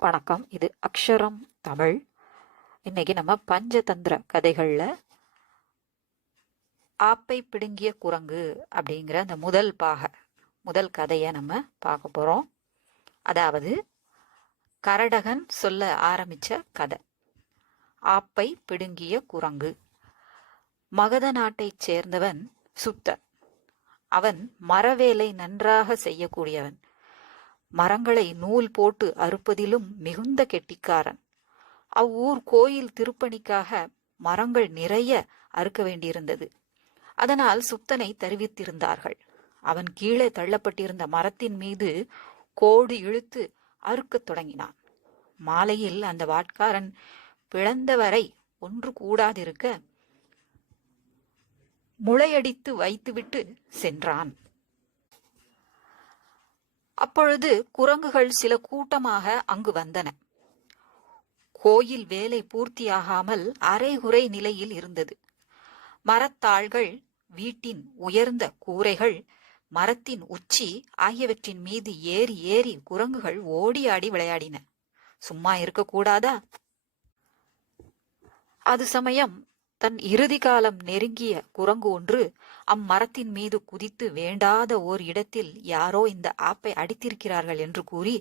வணக்கம். இது அக்ஷரம் தமிழ். இன்னைக்கு நம்ம பஞ்சதந்திர கதைகள்ல ஆப்பை பிடுங்கிய குரங்கு அப்படிங்கிற அந்த முதல் கதையை நம்ம பார்க்க போறோம். அதாவது கரடகன் சொல்ல ஆரம்பிச்ச கதை. ஆப்பை பிடுங்கிய குரங்கு. மகத நாட்டைச் சேர்ந்தவன் சுத்தன். அவன் மரவேலை நன்றாக செய்யக்கூடியவன். மரங்களை நூல் போட்டு அறுப்பதிலும் மிகுந்த கெட்டிக்காரன். அவ்வூர் கோயில் திருப்பணிக்காக மரங்கள் நிறைய அறுக்க வேண்டியிருந்தது. அதனால் சுத்தனை தெரிவித்திருந்தார்கள். அவன் கீழே தள்ளப்பட்டிருந்த மரத்தின் மீது கோடு இழுத்து அறுக்கத் தொடங்கினான். மாலையில் அந்த வாட்காரன் பிளந்தவரை ஒன்று கூடாதிருக்க முளையடித்து வைத்துவிட்டு சென்றான். அப்பொழுது குரங்குகள் சில கூட்டமாக அங்கு வந்தன. கோயில் வேலை பூர்த்தியாகாமல் அரைகுறை நிலையில் இருந்தது. மரத்தாள்கள், வீட்டின் உயர்ந்த கூரைகள், மரத்தின் உச்சி ஆகியவற்றின் மீது ஏறி ஏறி குரங்குகள் ஓடியாடி விளையாடின. சும்மா இருக்கக்கூடாதா? அது சமயம் தன் இறுதி காலம் நெருங்கிய குரங்கு ஒன்று அம்மரத்தின் மீது குதித்து வேண்டாத ஓர் இடத்தில் யாரோ இந்த ஆப்பை அடித்திருக்கிறார்கள் என்று கூறி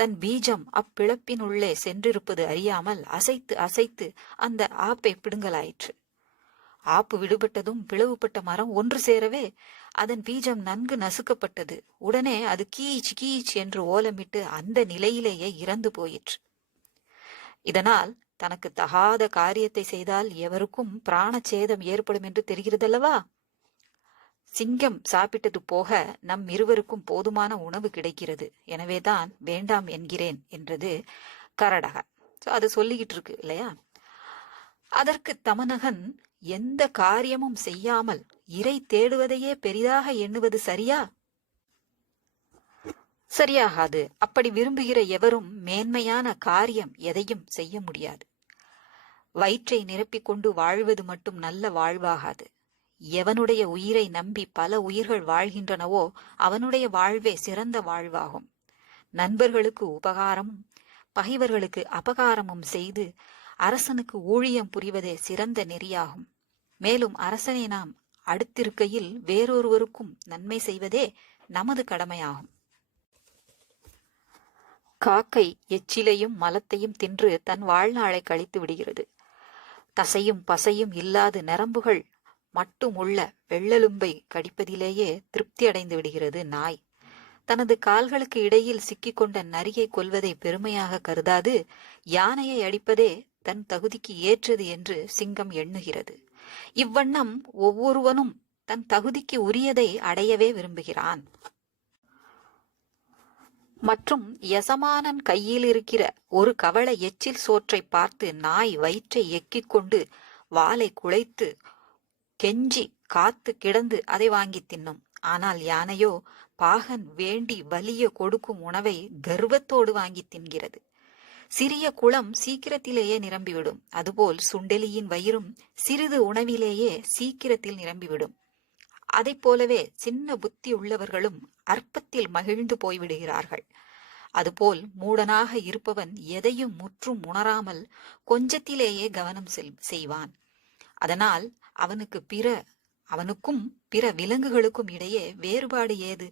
தன் பீஜம் அப்பிளப்பினுள்ளே சென்றிருப்பது அறியாமல் அசைத்து அசைத்து அந்த ஆப்பை பிடுங்கலாயிற்று. ஆப்பு விடுபட்டதும் பிளவுபட்ட மரம் ஒன்று சேரவே அதன் பீஜம் நன்கு நசுக்கப்பட்டது. உடனே அது கீச் கீச் என்று ஓலமிட்டு அந்த நிலையிலேயே இறந்து போயிற்று. இதனால் தனக்கு தகாத காரியத்தை செய்தால் எவருக்கும் பிராணச்சேதம் ஏற்படும் என்று தெரிகிறதல்லவா? சிங்கம் சாப்பிட்டது போக நம் இருவருக்கும் போதுமான உணவு கிடைக்கிறது, எனவேதான் வேண்டாம் என்கிறேன் என்றது கரடகன். அது சொல்லிக்கிட்டு இருக்கு இல்லையா? அதற்கு தமனகன், எந்த காரியமும் செய்யாமல் இறை தேடுவதையே பெரிதாக எண்ணுவது சரியா? சரியாகாது. அப்படி விரும்புகிற எவரும் மேன்மையான காரியம் எதையும் செய்ய முடியாது. வயிற்றை நிரப்பிக் கொண்டு வாழ்வது மட்டும் நல்ல வாழ்வாகாது. எவனுடைய உயிரை நம்பி பல உயிர்கள் வாழ்கின்றனவோ அவனுடைய வாழ்வே சிறந்த வாழ்வாகும். நண்பர்களுக்கு உபகாரமும் பகைவர்களுக்கு அபகாரமும் செய்து அரசனுக்கு ஊழியம் புரிவதே சிறந்த நெறியாகும். மேலும் அரசனை நாம் அடுத்திருக்கையில் வேறொருவருக்கும் நன்மை செய்வதே நமது கடமையாகும். காக்கை எச்சிலையும் மலத்தையும் தின்று தன் வாழ்நாளை கழித்து விடுகிறது. தசையும் பசையும் இல்லாத நரம்புகள் மட்டும் உள்ள வெள்ளெலும்பை கடிப்பதிலேயே திருப்தி அடைந்து விடுகிறது நாய். தனது கால்களுக்கு இடையில் சிக்கிக்கொண்ட நரியை கொல்வதை பெருமையாக கருதாது யானையை அடிப்பதே தன் தகுதிக்கு ஏற்றது என்று சிங்கம் எண்ணுகிறது. இவ்வண்ணம் ஒவ்வொருவனும் தன் தகுதிக்கு உரியதை அடையவே விரும்புகிறான். மற்றும் எசமானன் கையில் இருக்கிற ஒரு கவள எச்சில் சோற்றை பார்த்து நாய் வயிற்றை எக்கிக் கொண்டு வாலை குலைத்து கெஞ்சி காத்து கிடந்து அதை வாங்கி தின்னும். ஆனால் யானையோ பாகன் வேண்டி வலிய கொடுக்கும் உணவை கர்வத்தோடு வாங்கி தின்கிறது. சிறிய குளம் சீக்கிரத்திலேயே நிரம்பிவிடும். அதுபோல் சுண்டெலியின் வயிறும் சிறிது உணவிலேயே சீக்கிரத்தில் நிரம்பிவிடும். அதை போலவே சின்ன புத்தி உள்ளவர்களும் அற்பத்தில் மகிழ்ந்து போய்விடுகிறார்கள். அதுபோல் மூடனாக இருப்பவன் எதையும் முற்றும் உணராமல் கொஞ்சத்திலேயே கவனம் செய்வான். அதனால் அவனுக்கும் பிற விலங்குகளுக்கும் இடையே வேறுபாடு ஏது?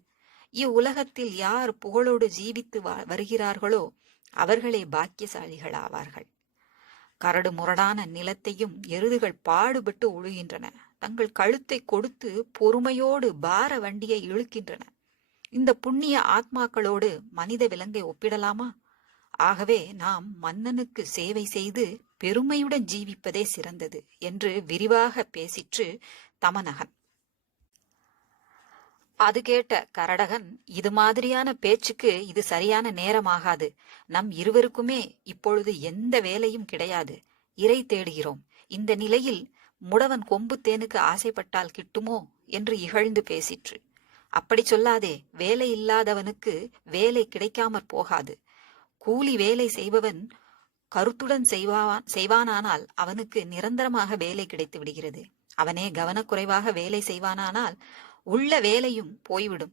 இவ்வுலகத்தில் யார் புகழோடு ஜீவித்து வருகிறார்களோ அவர்களே பாக்கியசாலிகளாவார்கள். கரடு முரடான நிலத்தையும் எருதுகள் பாடுபட்டு உழுகின்றன. தங்கள் கழுத்தை கொடுத்து பொறுமையோடு பார வண்டியை இழுக்கின்றன. இந்த புண்ணிய ஆத்மாக்களோடு மனித விலங்கை ஒப்பிடலாமா? ஆகவே நாம் மன்னனுக்கு சேவை செய்து பெருமையுடன் ஜீவிப்பதே சிறந்தது என்று விரிவாக பேசிற்று தமனகன். அது கேட்ட கரடகன், இது மாதிரியான பேச்சுக்கு இது சரியான நேரமாகாது. நம் இருவருக்குமே இப்பொழுது எந்த வேலையும் கிடையாது. இறை தேடுகிறோம். இந்த நிலையில் முடவன் கொம்பு தேனுக்கு ஆசைப்பட்டால் கிட்டுமோ என்று இகழ்ந்து பேசிற்று. அப்படி சொல்லாதே. வேலை இல்லாதவனுக்கு வேலை கிடைக்காமற் போகாது. கூலி வேலை செய்பவன் கருத்துடன் செய்வானானால் அவனுக்கு நிரந்தரமாக வேலை கிடைத்து விடுகிறது. அவனே கவனக்குறைவாக வேலை செய்வானானால் உள்ள வேலையும் போய்விடும்.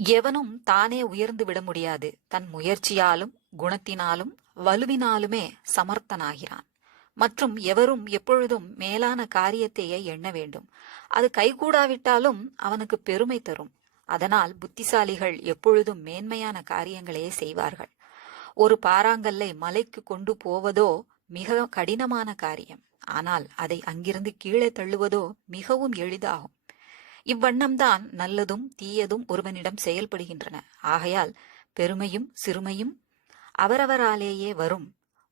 எவனும் தானே உயர்ந்து விட முடியாது. தன் முயற்சியாலும் குணத்தினாலும் வலுவினாலுமே சமர்த்தனாகிறான். மற்றும் எவரும் எப்பொழுதும் மேலான காரியத்தையே எண்ண வேண்டும். அது கைகூடாவிட்டாலும் அவனுக்கு பெருமை தரும். அதனால் புத்திசாலிகள் எப்பொழுதும் மேன்மையான காரியங்களையே செய்வார்கள். ஒரு பாறாங்கல்லை மலைக்கு கொண்டு போவதோ மிக கடினமான காரியம். ஆனால் அதை அங்கிருந்து கீழே தள்ளுவதோ மிகவும் எளிதாகும். இவ்வண்ணம்தான் நல்லதும் தீயதும் ஒருவனிடம் செயல்படுகின்றன. ஆகையால் பெருமையும் சிறுமையும் அவரவராலேயே வரும்.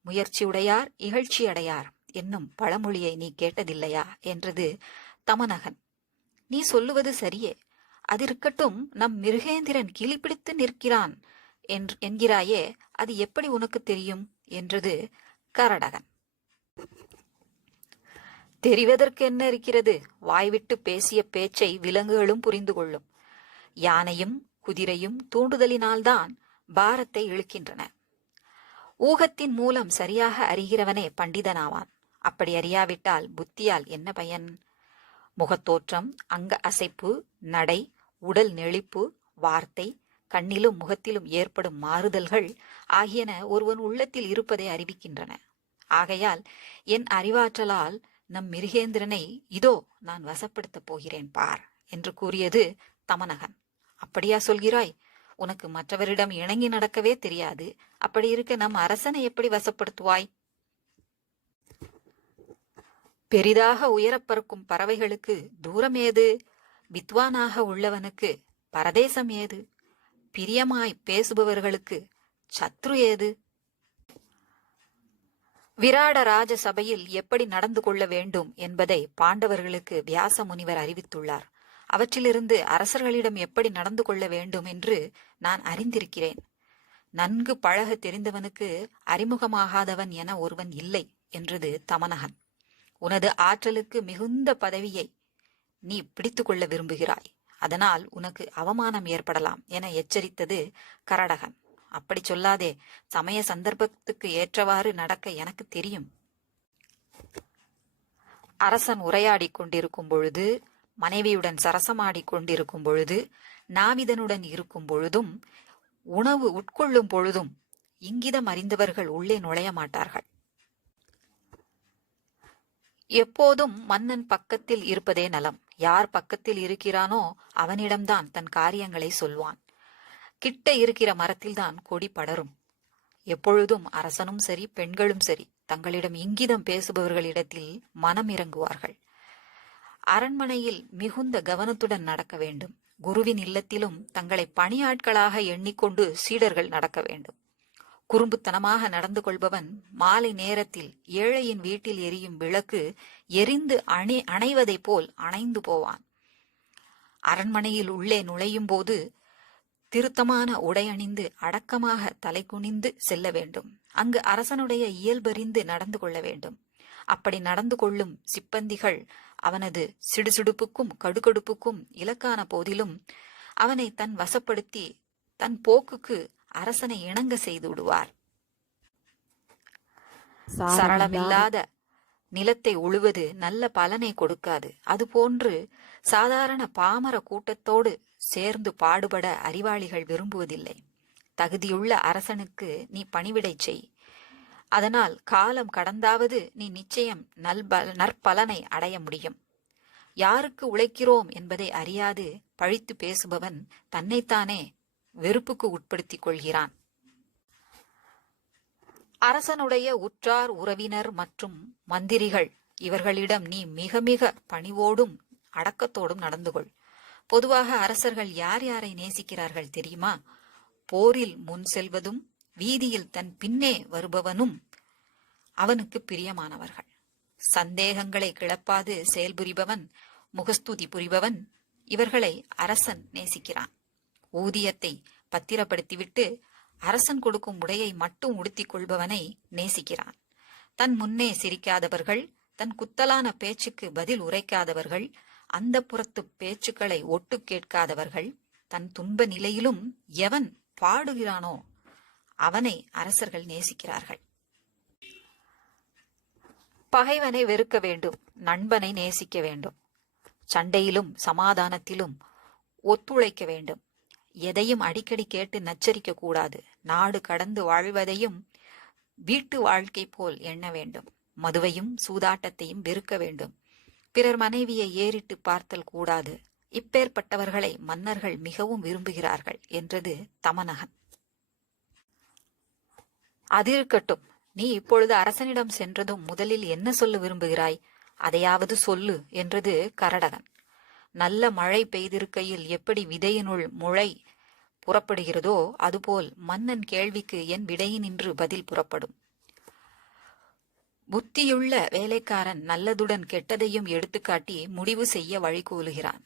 முயற்சியுடையார் இகழ்ச்சியடையார் என்னும் பழமொழியை நீ கேட்டதில்லையா என்றது தமனகன். நீ சொல்லுவது சரியே. அதிருக்கட்டும், நம் மிருகேந்திரன் கிளிப்பிடித்து நிற்கிறான் என்கிறாயே, அது எப்படி உனக்கு தெரியும் என்றது கரடகன். தெரிவதற்கு என்ன இருக்கிறது? வாய்விட்டு பேசிய பேச்சை விலங்குகளும் புரிந்து கொள்ளும். யானையும் குதிரையும் தூண்டுதலினால்தான் பாரத்தை இழுக்கின்றன. ஊகத்தின் மூலம் சரியாக அறிகிறவனே பண்டிதனாவான். அப்படி அறியாவிட்டால் புத்தியால் என்ன பயன்? முகத்தோற்றம், அங்க அசைப்பு, நடை, உடல் நெளிப்பு, வார்த்தை, கண்ணிலும் முகத்திலும் ஏற்படும் மாறுதல்கள் ஆகியன ஒருவன் உள்ளத்தில் இருப்பதை அறிவிக்கின்றன. ஆகையால் என் அறிவாற்றலால் நம் மிருகேந்திரனை இதோ நான் வசப்படுத்தப் போகிறேன் பார் என்று கூறியது தமனகன். அப்படியா சொல்கிறாய்? உனக்கு மற்றவரிடம் இணங்கி நடக்கவே தெரியாது. அப்படி இருக்க நம் அரசனை எப்படி வசப்படுத்துவாய்? பெரிதாக உயரப் பறக்கும் பறவைகளுக்கு தூரம் ஏது? வித்வானாக உள்ளவனுக்கு பரதேசம் ஏது? பிரியமாய் பேசுபவர்களுக்கு சத்ரு ஏது? விராட ராஜ சபையில் எப்படி நடந்து கொள்ள வேண்டும் என்பதை பாண்டவர்களுக்கு வியாச முனிவர் அறிவித்துள்ளார். அவற்றிலிருந்து அரசர்களிடம் எப்படி நடந்து கொள்ள வேண்டும் என்று நான் அறிந்திருக்கிறேன். நன்கு பழக தெரிந்தவனுக்கு அறிமுகமாகாதவன் என ஒருவன் இல்லை என்றது தமனகன். உனது ஆற்றலுக்கு மிகுந்த பதவியை நீ பிடித்து கொள்ள விரும்புகிறாய். அதனால் உனக்கு அவமானம் ஏற்படலாம் என எச்சரித்தது கரடகன். அப்படி சொல்லாதே. சமய சந்தர்ப்பத்துக்கு ஏற்றவாறு நடக்க எனக்கு தெரியும். அரசன் உரையாடிக் கொண்டிருக்கும் பொழுது, மனைவியுடன் சரசமாடிக் கொண்டிருக்கும் பொழுது, நாவிதனுடன் இருக்கும் பொழுதும், உணவு உட்கொள்ளும் பொழுதும் இங்கிதம் அறிந்தவர்கள் உள்ளே நுழைய மாட்டார்கள். எப்போதும் மன்னன் பக்கத்தில் இருப்பதே நலம். யார் பக்கத்தில் இருக்கிறானோ அவனிடம்தான் தன் காரியங்களை சொல்வான். கிட்ட இருக்கிற மரத்தில்தான் கொடி படரும். எப்பொழுதும் அரசனும் சரி பெண்களும் சரி தங்களிடம் இங்கிதம் பேசுபவர்களிடத்தில் மனம் இறங்குவார்கள். அரண்மனையில் மிகுந்த கவனத்துடன் நடக்க வேண்டும். குருவின் இல்லத்திலும் தங்களை பணியாட்களாக எண்ணிக்கொண்டு சீடர்கள் நடக்க வேண்டும். குறும்புத்தனமாக நடந்து கொள்பவன் மாலை நேரத்தில் ஏழையின் வீட்டில் எரியும் விளக்கு எரிந்து அணைவதைப் போல் அணைந்து போவான். அரண்மனையில் உள்ளே நுழையும் போது திருத்தமான உடையணிந்து அடக்கமாக தலை குனிந்து செல்ல வேண்டும். அங்கு அரசனுடைய இயல்பறிந்து நடந்து கொள்ள வேண்டும். அப்படி நடந்து கொள்ளும் சிப்பந்திகள் அவனது சிடுசிடுப்புக்கும் கடுகடுப்புக்கும் இலக்கான போதிலும் அவனை தன் வசப்படுத்தி தன் போக்குக்கு அரசனை இணங்க செய்து விடுவார். சரளமில்லாத நிலத்தை உழுவது நல்ல பலனை கொடுக்காது. அதுபோன்று சாதாரண பாமர கூட்டத்தோடு சேர்ந்து பாடுபட அறிவாளிகள் விரும்புவதில்லை. தகுதியுள்ள அரசனுக்கு நீ பணிவிடை செய். அதனால் காலம் கடந்தாவது நீ நிச்சயம் நற்பலனை அடைய முடியும். யாருக்கு உழைக்கிறோம் என்பதை அறியாது பழித்து பேசுபவன் தன்னைத்தானே வெறுப்புக்கு உட்படுத்திக் கொள்கிறான். அரசனுடைய உற்றார் உறவினர் மற்றும் மந்திரிகள் இவர்களிடம் நீ மிக மிக பணிவோடும் அடக்கத்தோடும் நடந்து கொள். பொதுவாக அரசர்கள் யார் யாரை நேசிக்கிறார்கள் தெரியுமா? போரில் முன் செல்வதும் வீதியில் தன் பின்னே வருபவனும் அவனுக்கு பிரியமானவர்கள். சந்தேகங்களை கிளப்பாது செயல்புரிபவன், முகஸ்துதி புரிபவன், இவர்களை அரசன் நேசிக்கிறான். ஊதியத்தை பத்திரப்படுத்திவிட்டு அரசன் கொடுக்கும் உடையை மட்டும் உடுத்திக் கொள்பவனை நேசிக்கிறான். தன் முன்னே சிரிக்காதவர்கள், தன் குத்தலான பேச்சுக்கு பதில் உரைக்காதவர்கள், அந்த புறத்து பேச்சுக்களை ஒட்டு கேட்காதவர்கள், தன் துன்ப நிலையிலும் எவன் பாடுகிறானோ அவனை அரசர்கள் நேசிக்கிறார்கள். பகைவனை வெறுக்க வேண்டும், நண்பனை நேசிக்க வேண்டும். சண்டையிலும் சமாதானத்திலும் ஒத்துழைக்க வேண்டும். எதையும் அடிக்கடி கேட்டு நச்சரிக்க கூடாது. நாடு கடந்து வாழ்வதையும் வீட்டு வாழ்க்கை போல் எண்ண வேண்டும். மதுவையும் சூதாட்டத்தையும் வெறுக்க வேண்டும். பிறர் மனைவியை ஏறிட்டு பார்த்தல் கூடாது. இப்பேற்பட்டவர்களை மன்னர்கள் மிகவும் விரும்புகிறார்கள் என்றது தமநகன். அதிருக்கட்டும், நீ இப்பொழுது அரசனிடம் சென்றதும் முதலில் என்ன சொல்ல விரும்புகிறாய்? அதையாவது சொல்லு என்றது கரடகன். நல்ல மழை பெய்திருக்கையில் எப்படி விதையினுள் முளை புறப்படுகிறதோ அதுபோல் மன்னன் கேள்விக்கு என் விடையினின்று பதில் புறப்படும். புத்தியுள்ள வேலைக்காரன் நல்லதுடன் கெட்டதையும் எடுத்துக்காட்டி முடிவு செய்ய வழிகோலுகிறான்.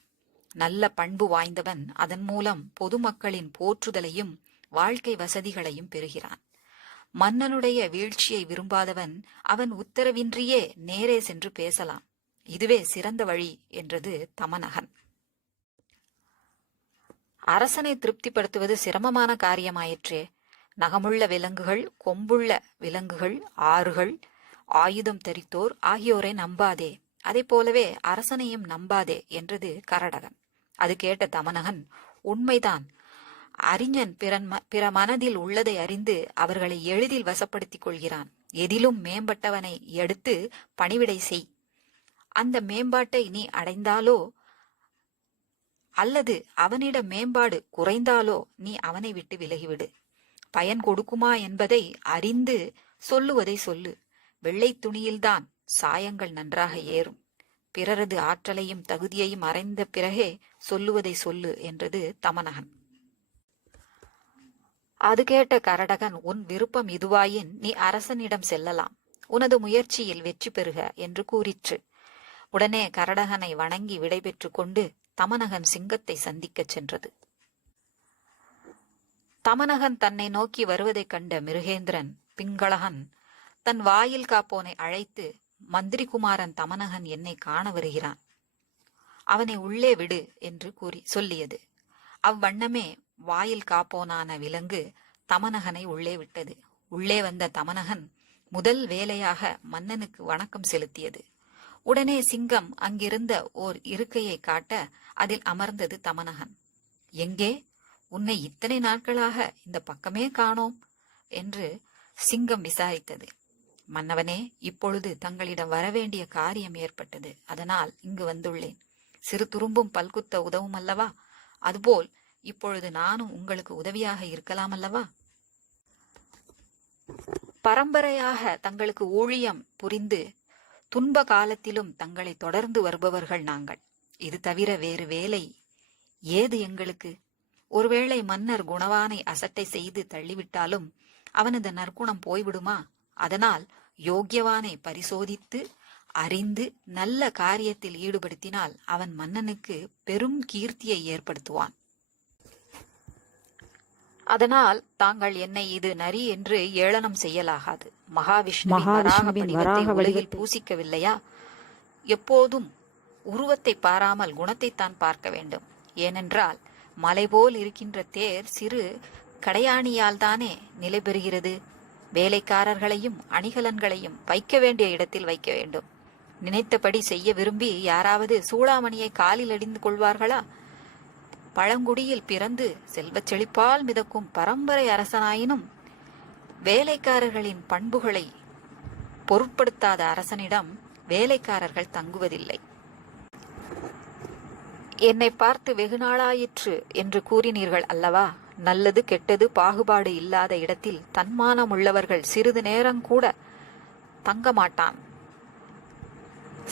நல்ல பண்பு வாய்ந்தவன் அதன் மூலம் பொதுமக்களின் போற்றுதலையும் வாழ்க்கை வசதிகளையும் பெறுகிறான். மன்னனுடைய வீழ்ச்சியை விரும்பாதவன் அவன் உத்தரவின்றியே நேரே சென்று பேசலாம். இதுவே சிறந்த வழி என்றது தமநகன். அரசனை திருப்திப்படுத்துவது சிரமமான காரியமாயிற்றே. நகமுள்ள விலங்குகள், கொம்புள்ள விலங்குகள், ஆறுகள், ஆயுதம் தரித்தோர் ஆகியோரை நம்பாதே. அதை போலவே அரசனையும் நம்பாதே என்றது கரடகன். அது கேட்ட தமநகன், உண்மைதான். அறிஞன் பிற மனதில் உள்ளதை அறிந்து அவர்களை எளிதில் வசப்படுத்திக் கொள்கிறான். எதிலும் மேம்பட்டவனை எடுத்து பணிவிடை செய். அந்த மேம்பாட்டை நீ அடைந்தாலோ அல்லது அவனிடம் மேம்பாடு குறைந்தாலோ நீ அவனை விட்டு விலகிவிடு. பயன் கொடுக்குமா என்பதை அறிந்து சொல்லுவதை சொல்லு. வெள்ளை துணியில்தான் சாயங்கள் நன்றாக ஏறும். பிறரது ஆற்றலையும் தகுதியையும் அறிந்த பிறகே சொல்லுவதை சொல்லு என்றது தமநகன். அது கேட்ட கரடகன், உன் விருப்பம் இதுவாயின் நீ அரசனிடம் செல்லலாம். உனது முயற்சியில் வெற்றி பெறுக என்று கூறிற்று. உடனே கரடகனை வணங்கி விடைபெற்று கொண்டு தமநகன் சிங்கத்தை சந்திக்கச் சென்றது. தமநகன் தன்னை நோக்கி வருவதைக் கண்ட மிருகேந்திரன் பிங்களகன் தன் வாயில் காப்போனை அழைத்து, மந்திரிகுமாரன் தமநகன் என்னை காண வருகிறான், அவனை உள்ளே விடு என்று சொல்லியது. அவ்வண்ணமே வாயில் காப்போனான விலங்கு தமநகனை உள்ளே விட்டது. உள்ளே வந்த தமநகன் முதல் வேலையாக மன்னனுக்கு வணக்கம் செலுத்தியது. உடனே சிங்கம் அங்கிருந்த ஓர் இருக்கையை காட்ட அதில் அமர்ந்தது தமநகன். எங்கே? உன்னை இத்தனை நாட்களாக இந்த பக்கமே காணோம் என்று சிங்கம் விசாரித்தது. மன்னவனே, இப்பொழுது தங்களிடம் வரவேண்டிய காரியம் ஏற்பட்டது. அதனால் இங்கு வந்துள்ளேன். சிறு துரும்பும் பல்குத்த உதவும் அல்லவா? அதுபோல் இப்பொழுது நானும் உங்களுக்கு உதவியாக இருக்கலாம் அல்லவா? பரம்பரையாக தங்களுக்கு ஊழியம் புரிந்து துன்ப காலத்திலும் தங்களை தொடர்ந்து வருபவர்கள் நாங்கள். இது தவிர வேறு வேலை ஏது எங்களுக்கு? ஒருவேளை மன்னர் குணவானை அசட்டை செய்து தள்ளிவிட்டாலும் அவனது நற்குணம் போய்விடுமா? அதனால் யோக்கியவானை பரிசோதித்து அறிந்து நல்ல காரியத்தில் ஈடுபடுத்தினால் அவன் மன்னனுக்கு பெரும் கீர்த்தியை ஏற்படுத்துவான். அதனால் தாங்கள் என்னை இது நரி என்று ஏளனம் செய்யலாகாது. மகாவிஷ்ணுவின் வராக வடிவில் பூசிக்கவில்லையா? எப்போதும் உருவத்தை பாராமல் குணத்தைத்தான் பார்க்க வேண்டும். ஏனென்றால் மலை போல் இருக்கின்ற தேர் சிறு கடையாணியால் தானே நிலை பெறுகிறது. வேலைக்காரர்களையும் அணிகலன்களையும் வைக்க வேண்டிய இடத்தில் வைக்க வேண்டும். நினைத்தபடி செய்ய விரும்பி யாராவது சூளாமணியை காலில் அடிந்து கொள்வார்களா? பழங்குடியில் பிறந்து செல்வச் செழிப்பால் மிதக்கும் பரம்பரை அரசனாயினும் வேலைக்காரர்களின் பண்புகளை பொருட்படுத்தாத அரசனிடம் வேலைக்காரர்கள் தங்குவதில்லை. என்னை பார்த்து வெகு நாளாயிற்று என்று கூறினீர்கள் அல்லவா? நல்லது கெட்டது பாகுபாடு இல்லாத இடத்தில் தன்மானம் உள்ளவர்கள் சிறிது நேரங்கூட தங்க மாட்டான்.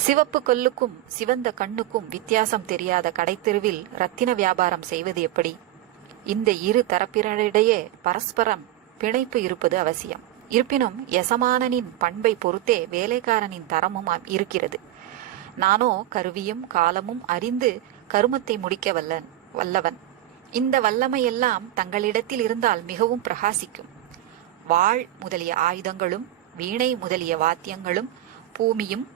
சிவப்பு கல்லுக்கும் சிவந்த கண்ணுக்கும் வித்தியாசம் தெரியாத கடைத்தெருவில் ரத்தின வியாபாரம் செய்வது எப்படி? இந்த இரு தரப்பினரிடையே பரஸ்பரம் பிணைப்பு இருப்பது அவசியம். இருப்பினும் எசமானனின் பண்பை பொறுத்தே வேலைக்காரனின் தரமும் இருக்கிறது. நானோ கருவியும் காலமும் அறிந்து கருமத்தை முடிக்க வல்லவன். இந்த வல்லமையெல்லாம் தங்களிடத்தில் இருந்தால் மிகவும் பிரகாசிக்கும். வாள் முதலிய ஆயுதங்களும் வீணை முதலிய வாத்தியங்களும் பூமியும்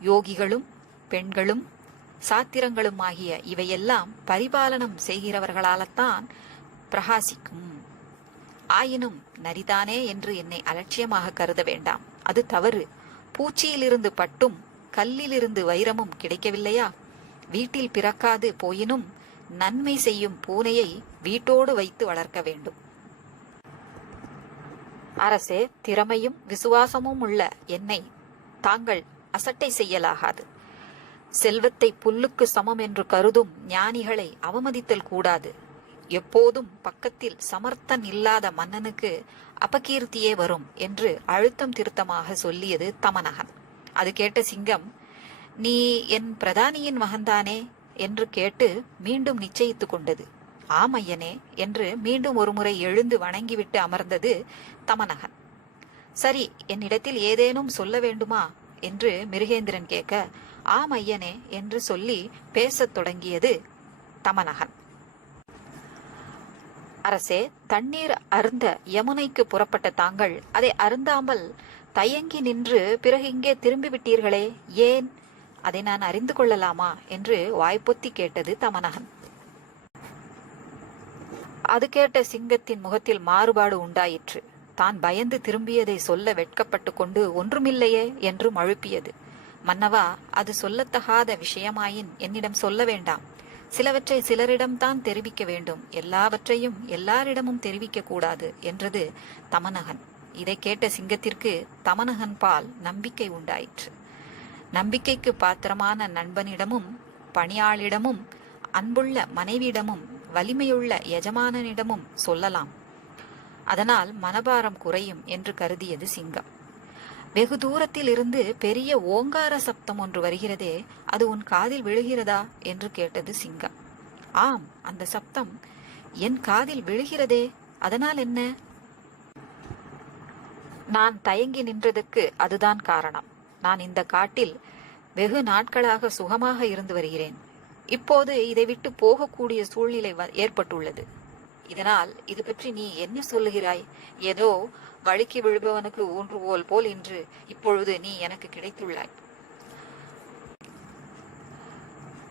யோகிகளும் பெண்களும் சாத்திரங்களும் ஆகிய இவையெல்லாம் பரிபாலனம் செய்கிறவர்களால்தான் பிரகாசிக்கும். ஆயினும் நரிதானே என்று என்னை அலட்சியமாக கருத வேண்டாம். அது தவறு. பூச்சியிலிருந்து பட்டும் கல்லிலிருந்து வைரமும் கிடைக்கவில்லையா? வீட்டில் பிறக்காது போயினும் நன்மை செய்யும் பூனையை வீட்டோடு வைத்து வளர்க்க வேண்டும். அரசே, திறமையும் விசுவாசமும் உள்ள என்னை தாங்கள் அசட்டை செய்யலாகாது. செல்வத்தை புல்லுக்கு சமம் என்று கருதும் ஞானிகளை அவமதித்தல் கூடாது. எப்போதும் பக்கத்தில் சமர்த்தன் இல்லாத மன்னனுக்கு அபகீர்த்தியே வரும் என்று அழுத்தம் திருத்தமாக சொல்லியது தமனகன். அது கேட்ட சிங்கம், நீ என் பிரதானியின் மகன்தானே என்று கேட்டு மீண்டும் நிச்சயித்து கொண்டது. ஆம் ஐயனே என்று மீண்டும் ஒருமுறை எழுந்து வணங்கிவிட்டு அமர்ந்தது தமனகன். சரி, என்னிடத்தில் ஏதேனும் சொல்ல வேண்டுமா என்று மிருகேந்திரன் கேட்க, ஆம் ஐயனே என்று சொல்லி பேசத் தொடங்கியது தமனகன். அரசே, தண்ணீர் அருந்த யமுனைக்கு புறப்பட்ட தாங்கள் அதை அருந்தாமல் தயங்கி நின்று பிறகு இங்கே திரும்பிவிட்டீர்களே, ஏன்? அதை நான் அறிந்து கொள்ளலாமா என்று வாய்ப்பொத்தி கேட்டது தமனகன். அது கேட்ட சிங்கத்தின் முகத்தில் மாறுபாடு உண்டாயிற்று. தான் பயந்து திரும்பியதை சொல்ல வெட்கப்பட்டு கொண்டு ஒன்றுமில்லையே என்று மழுப்பியது. மன்னவா, அது சொல்லத்தகாத விஷயமாயின் என்னிடம் சொல்ல வேண்டாம். சிலவற்றை சிலரிடம்தான் தெரிவிக்க வேண்டும், எல்லாவற்றையும் எல்லாரிடமும் தெரிவிக்க கூடாது என்றது தமனகன். இதை கேட்ட சிங்கத்திற்கு தமனகன் பால் நம்பிக்கை உண்டாயிற்று. நம்பிக்கைக்கு பாத்திரமான நண்பனிடமும் பணியாளிடமும் அன்புள்ள மனைவியிடமும் வலிமையுள்ள எஜமானனிடமும் சொல்லலாம். அதனால் மனபாரம் குறையும் என்று கருதியது சிங்கம். வெகு தூரத்தில் இருந்து பெரிய ஓங்கார சப்தம் ஒன்று வருகிறதே, அது உன் காதில் விழுகிறதா என்று கேட்டது சிங்கம். ஆம், அந்த சப்தம் என் காதில் விழுகிறதே, அதனால் என்ன? நான் தயங்கி நின்றதுக்கு அதுதான் காரணம். நான் இந்த காட்டில் வெகு நாட்களாக சுகமாக இருந்து வருகிறேன். இப்போது இதை விட்டு போகக்கூடிய சூழ்நிலை ஏற்பட்டுள்ளது. இதனால் இது பற்றி நீ என்ன சொல்லுகிறாய்? ஏதோ வழுக்கி விழுபவனுக்கு ஊன்றுவோல் போல் இன்று இப்பொழுது நீ எனக்கு கிடைத்துள்ளாய்.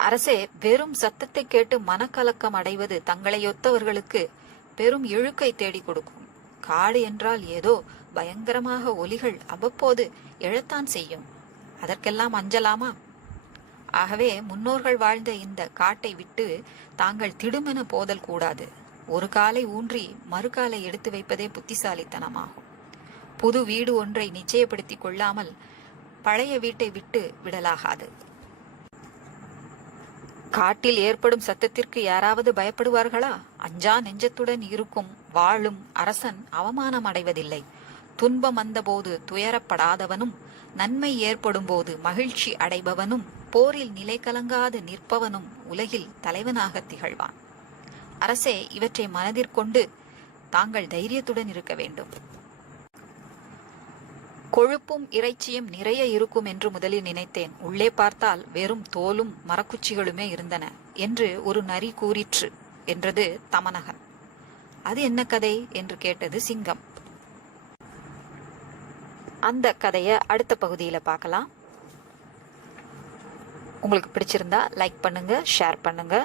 அரசே, வெறும் சத்தத்தை கேட்டு மனக்கலக்கம் அடைவது தங்களையொத்தவர்களுக்கு பெரும் இழுக்கை தேடி கொடுக்கும். காடு என்றால் ஏதோ பயங்கரமாக ஒலிகள் அவ்வப்போது எழத்தான் செய்யும். அதற்கெல்லாம் அஞ்சலாமா? ஆகவே முன்னோர்கள் வாழ்ந்த இந்த காட்டை விட்டு தாங்கள் திடுமென போதல் கூடாது. ஒரு காலை ஊன்றி மறுகாலை எடுத்து வைப்பதே புத்திசாலித்தனமாகும். புது வீடு ஒன்றை நிச்சயப்படுத்தி கொள்ளாமல் பழைய வீட்டை விட்டு விடலாகாது. காட்டில் ஏற்படும் சத்தத்திற்கு யாராவது பயப்படுவார்களா? அஞ்சா நெஞ்சத்துடன் இருக்கும் வாழும் அரசன் அவமானம் அடைவதில்லை. துன்பம் வந்தபோது துயரப்படாதவனும் நன்மை ஏற்படும் போது மகிழ்ச்சி அடைபவனும் போரில் நிலை கலங்காது நிற்பவனும் உலகில் தலைவனாக திகழ்வான். அரசே, இவற்றை மனதிற்கொண்டு தாங்கள் தைரியத்துடன் இருக்க வேண்டும். கொழுப்பும் இறைச்சியும் நிறைய இருக்கும் என்று முதலில் நினைத்தேன். உள்ளே பார்த்தால் வெறும் தோலும் மரக்குச்சிகளுமே இருந்தன என்று ஒரு நரி கூறிற்று என்றது தமனகன். அது என்ன கதை என்று கேட்டது சிங்கம். அந்த கதையை அடுத்த பகுதியில பார்க்கலாம். உங்களுக்கு பிடிச்சிருந்தா லைக் பண்ணுங்க, ஷேர் பண்ணுங்க.